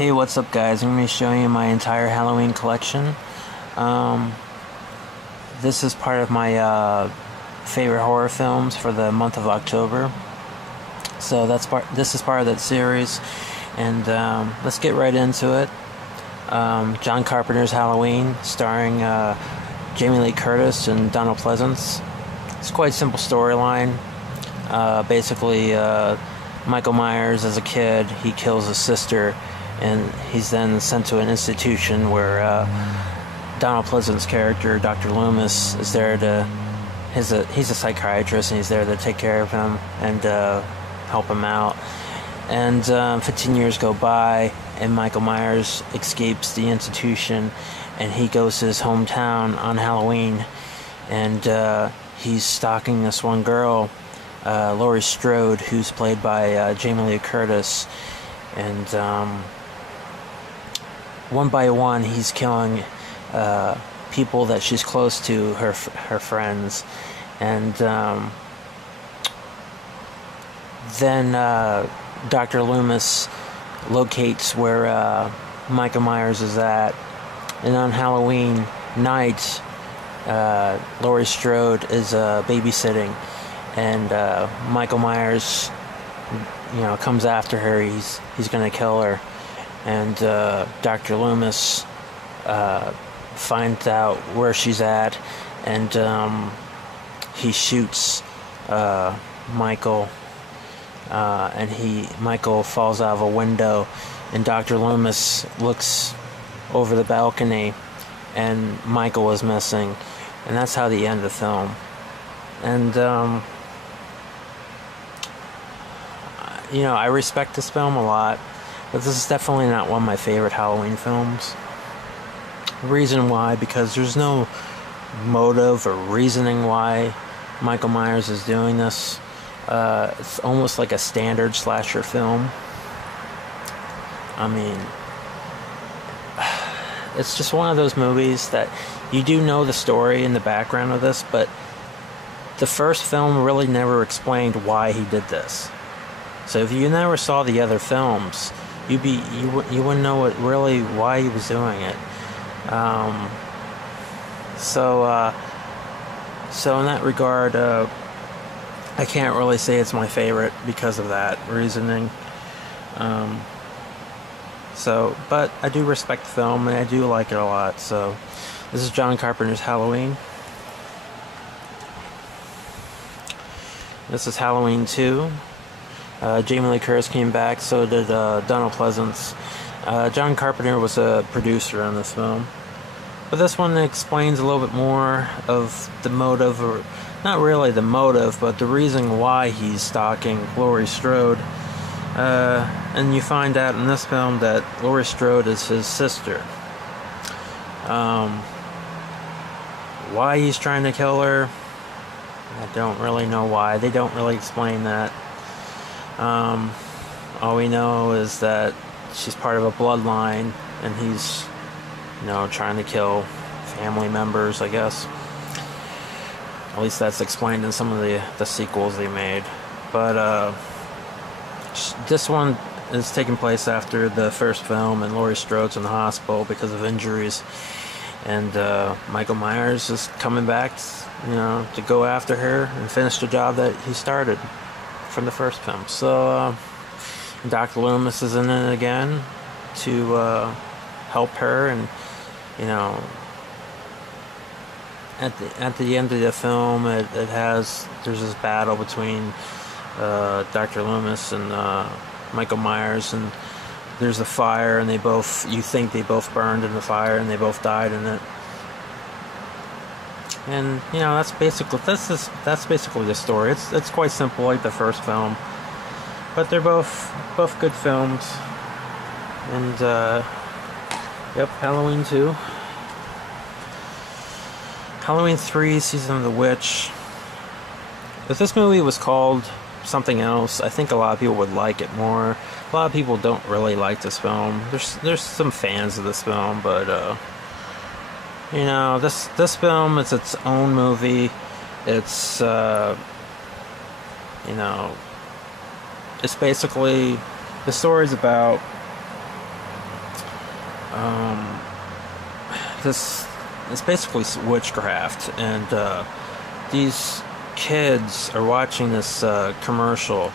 Hey, what's up, guys? I'm going to be showing you my entire Halloween collection. This is part of my favorite horror films for the month of October. So this is part of that series, and let's get right into it. John Carpenter's Halloween, starring Jamie Lee Curtis and Donald Pleasence. It's quite a simple storyline. Basically, Michael Myers, as a kid, he kills his sister, and he's then sent to an institution where Donald Pleasence's character, Dr. Loomis, is there to... He's a psychiatrist, and he's there to take care of him and help him out. And 15 years go by, and Michael Myers escapes the institution, and he goes to his hometown on Halloween, and he's stalking this one girl, Laurie Strode, who's played by Jamie Lee Curtis, and one by one he's killing people that she's close to, her friends, and then Dr. Loomis locates where Michael Myers is at, and on Halloween night, Laurie Strode is babysitting, and Michael Myers, comes after her. He's gonna kill her, and Dr. Loomis finds out where she's at, and he shoots Michael, and Michael falls out of a window, and Dr. Loomis looks over the balcony, and Michael is missing, and that's how the end of the film. And I respect this film a lot, but this is definitely not one of my favorite Halloween films. The reason why, because there's no motive or reasoning why Michael Myers is doing this. It's almost like a standard slasher film. I mean, it's just one of those movies that you do know the story and the background of this, but the first film really never explained why he did this. So if you never saw the other films, you wouldn't know why he was doing it. So in that regard, I can't really say it's my favorite because of that reasoning. But I do respect the film, and I do like it a lot. So this is John Carpenter's Halloween. This is Halloween 2. Jamie Lee Curtis came back, so did Donald Pleasence. John Carpenter was a producer on this film. But this one explains a little bit more of the motive, or not really the motive, but the reason why he's stalking Laurie Strode. And you find out in this film that Laurie Strode is his sister. Why he's trying to kill her, I don't really know why. They don't really explain that. All we know is that she's part of a bloodline, and he's, trying to kill family members, I guess. At least that's explained in some of the sequels they made. But this one is taking place after the first film, and Laurie Strode's in the hospital because of injuries. And Michael Myers is coming back, to go after her and finish the job that he started from the first film. So Dr. Loomis is in it again to help her, and at the end of the film, there's this battle between Dr. Loomis and Michael Myers, and there's a fire, and you think they both burned in the fire, and they both died in it. And that's basically the story. It's quite simple, like the first film, but they're both good films. And yep, Halloween 2, Halloween 3, Season of the Witch. If this movie was called something else, I think a lot of people would like it more. A lot of people don't really like this film. There's some fans of this film, but this film is its own movie. It's it's basically, the story's about this it's basically witchcraft, and these kids are watching this commercial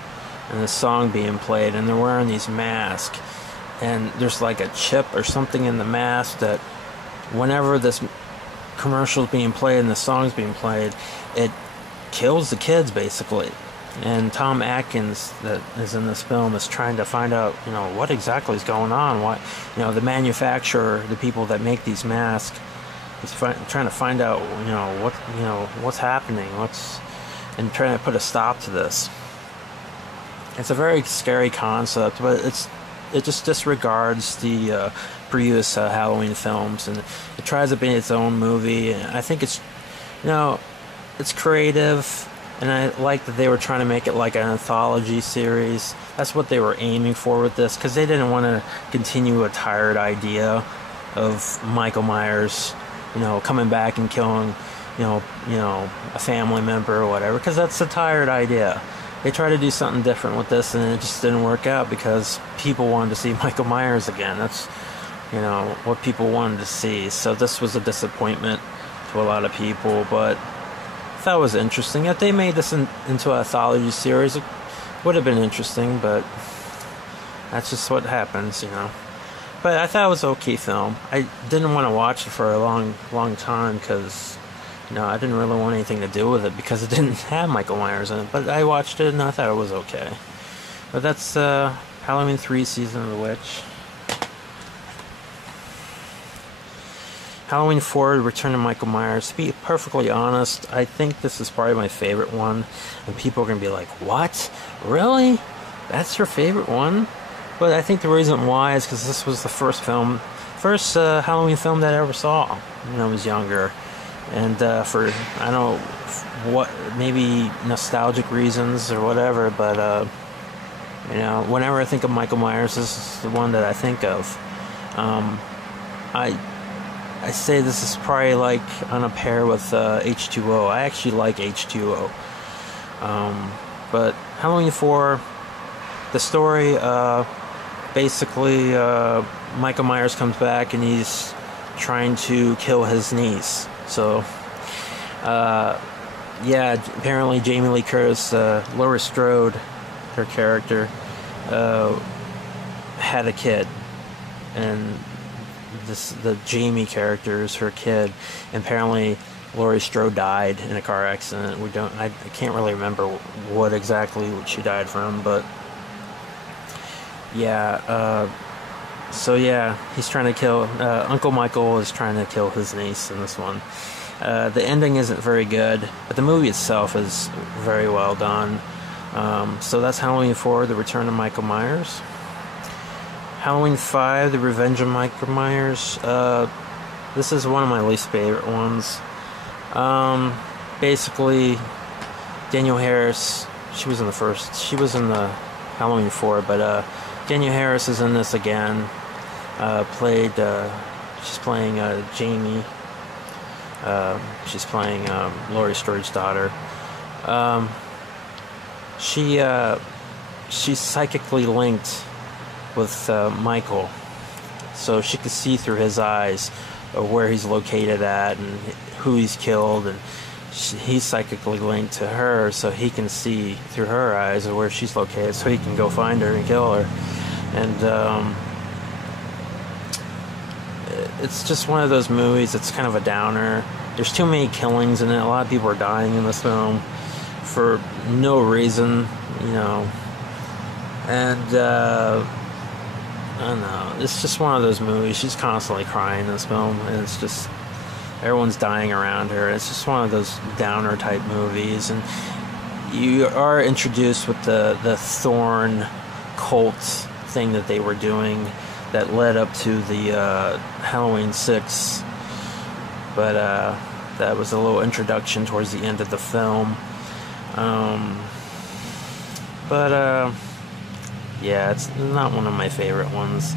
and this song being played, and they're wearing these masks, and there's like a chip or something in the mask that whenever this commercial's being played and the song's being played, it kills the kids basically. And Tom Atkins, that is in this film, is trying to find out, what exactly is going on. What, the manufacturer, the people that make these masks, is trying to find out, what's happening, and trying to put a stop to this. It's a very scary concept, but it just disregards the previous Halloween films, and it tries to be its own movie. And I think it's, it's creative. And I like that they were trying to make it like an anthology series. That's what they were aiming for with this, because they didn't want to continue a tired idea of Michael Myers, coming back and killing, a family member or whatever, because that's a tired idea. They tried to do something different with this, and it just didn't work out because people wanted to see Michael Myers again. That's, what people wanted to see. So this was a disappointment to a lot of people, but that was interesting. If they made this into an anthology series, it would have been interesting, but that's just what happens, But I thought it was an okay film. I didn't want to watch it for a long time because, I didn't really want anything to do with it because it didn't have Michael Myers in it. But I watched it and I thought it was okay. But that's Halloween 3 Season of the Witch. Halloween 4, Return of Michael Myers. To be perfectly honest, I think this is probably my favorite one. And people are going to be like, what? Really? That's your favorite one? But I think the reason why is because this was the first Halloween film that I ever saw when I was younger. And for, I don't know, what, maybe nostalgic reasons or whatever, but, whenever I think of Michael Myers, this is the one that I think of. I say this is probably like on a pair with H2O. I actually like H2O. But Halloween 4, the story, basically, Michael Myers comes back and he's trying to kill his niece. So, apparently Jamie Lee Curtis, Laurie Strode, her character, had a kid. And the Jamie character is her kid, and apparently Laurie Strode died in a car accident. I can't really remember what exactly she died from, but he's trying to kill Uncle Michael is trying to kill his niece in this one. The ending isn't very good, but the movie itself is very well done. So that's Halloween 4, The Return of Michael Myers. Halloween 5, The Revenge of Michael Myers. This is one of my least favorite ones. Basically, Danielle Harris, she was in the Halloween 4, but Danielle Harris is in this again. She's playing Jamie. She's playing Laurie Strode's daughter. She's psychically linked with Michael, so she could see through his eyes where he's located at and who he's killed, and he's psychically linked to her, so he can see through her eyes where she's located, so he can go find her and kill her. And it's just one of those movies. It's kind of a downer. There's too many killings in it. A lot of people are dying in this film for no reason, and I don't know. It's just one of those movies. She's constantly crying in this film, and it's just everyone's dying around her. It's just one of those downer type movies, and you are introduced with the Thorn cult thing that they were doing that led up to the Halloween 6. But that was a little introduction towards the end of the film. It's not one of my favorite ones.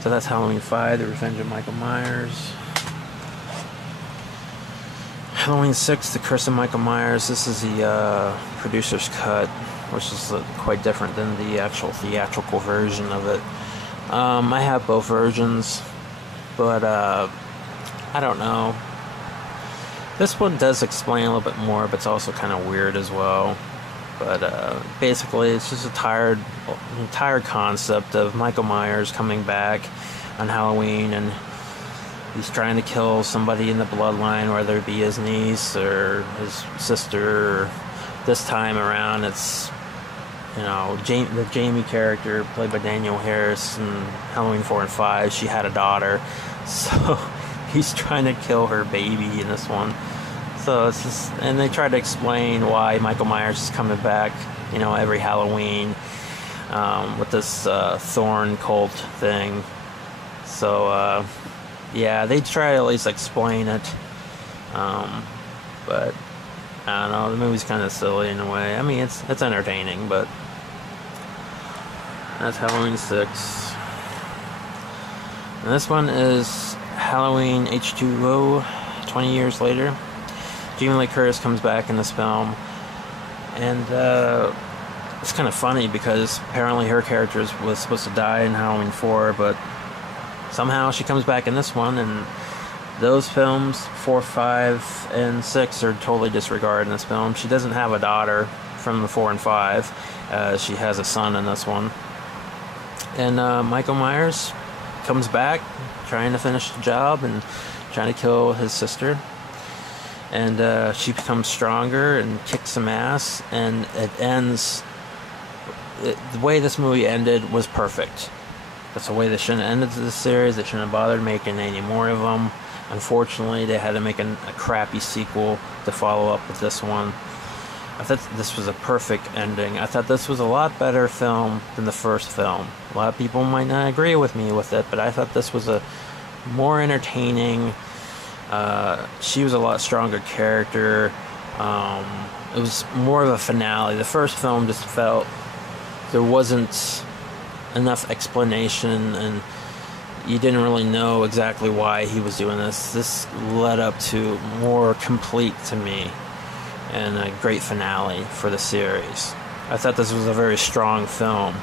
So that's Halloween 5, The Revenge of Michael Myers. Halloween 6, The Curse of Michael Myers. This is the producer's cut, which is quite different than the actual theatrical version of it. I have both versions. but I don't know. This one does explain a little bit more, but it's also kind of weird as well. But basically, it's just a entire concept of Michael Myers coming back on Halloween, and he's trying to kill somebody in the bloodline, whether it be his niece or his sister. Or this time around, it's, you know, the Jamie character, played by Danielle Harris in Halloween 4 and 5, she had a daughter. So he's trying to kill her baby in this one. So it's just, and they try to explain why Michael Myers is coming back, you know, every Halloween with this Thorn cult thing. So yeah, they try to at least explain it, but I don't know. The movie's kind of silly in a way. I mean, it's entertaining, but that's Halloween 6. And this one is Halloween H2O. 20 years later, Jamie Lee Curtis comes back in this film, and it's kind of funny because apparently her character was supposed to die in Halloween 4, but somehow she comes back in this one, and those films, 4, 5, and 6, are totally disregarded in this film. She doesn't have a daughter from the 4 and 5. She has a son in this one. And Michael Myers comes back, trying to finish the job and trying to kill his sister. And she becomes stronger and kicks some ass, and it ends... The way this movie ended was perfect. That's the way they shouldn't have ended the series. They shouldn't have bothered making any more of them. Unfortunately, they had to make a crappy sequel to follow up with this one. I thought this was a perfect ending. I thought this was a lot better film than the first film. A lot of people might not agree with me with it, but I thought this was a more entertaining. She was a lot stronger character. It was more of a finale. The first film just felt there wasn't enough explanation, and you didn't really know exactly why he was doing this. This led up to more complete, to me, and a great finale for the series. I thought this was a very strong film,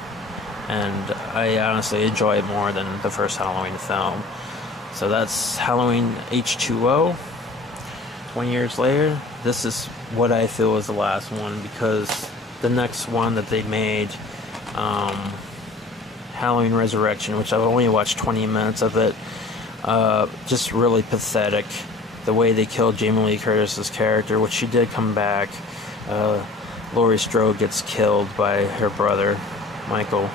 and I honestly enjoy it more than the first Halloween film. So that's Halloween H2O. 20 years later, this is what I feel is the last one, because the next one that they made, Halloween Resurrection, which I've only watched 20 minutes of it, just really pathetic. The way they killed Jamie Lee Curtis's character, which she did come back. Laurie Strode gets killed by her brother, Michael.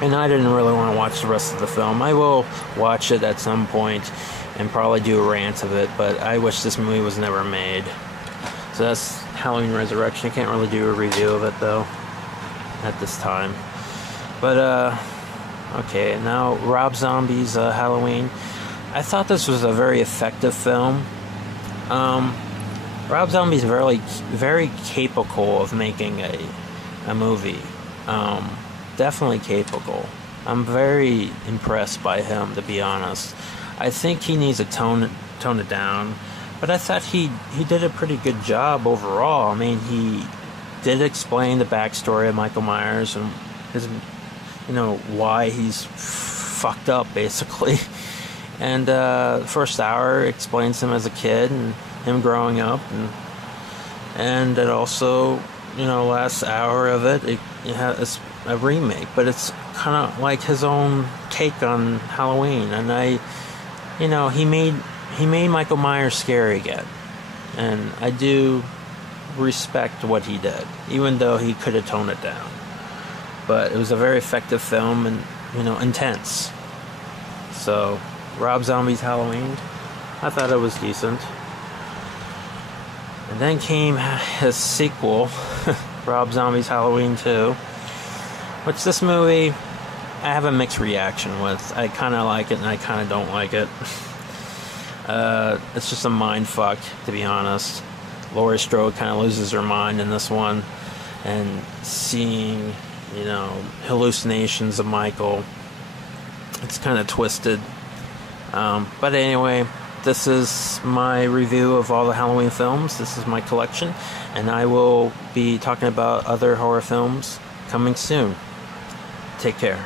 And I didn't really want to watch the rest of the film. I will watch it at some point and probably do a rant of it, but I wish this movie was never made. So that's Halloween Resurrection. I can't really do a review of it, though, at this time. But, okay, now Rob Zombie's Halloween. I thought this was a very effective film. Rob Zombie's very capable of making a movie. Definitely capable. I'm very impressed by him, to be honest. I think he needs to tone it down, but I thought he did a pretty good job overall. I mean, he did explain the backstory of Michael Myers and his, you know, why he's fucked up, basically. And the first hour explains him as a kid and him growing up, and it also, you know, last hour of it has a remake, but it's kind of like his own take on Halloween. And you know, he made Michael Myers scary again, and I do respect what he did, even though he could have toned it down. But it was a very effective film, and, you know, intense. So Rob Zombie's Halloween, I thought it was decent. And then came his sequel, Rob Zombie's Halloween 2, which this movie I have a mixed reaction with. I kind of like it and I kind of don't like it. It's just a mind fuck, to be honest. Laurie Strode kind of loses her mind in this one, and seeing, you know, hallucinations of Michael, it's kind of twisted. But anyway, this is my review of all the Halloween films. This is my collection, and I will be talking about other horror films coming soon. Take care.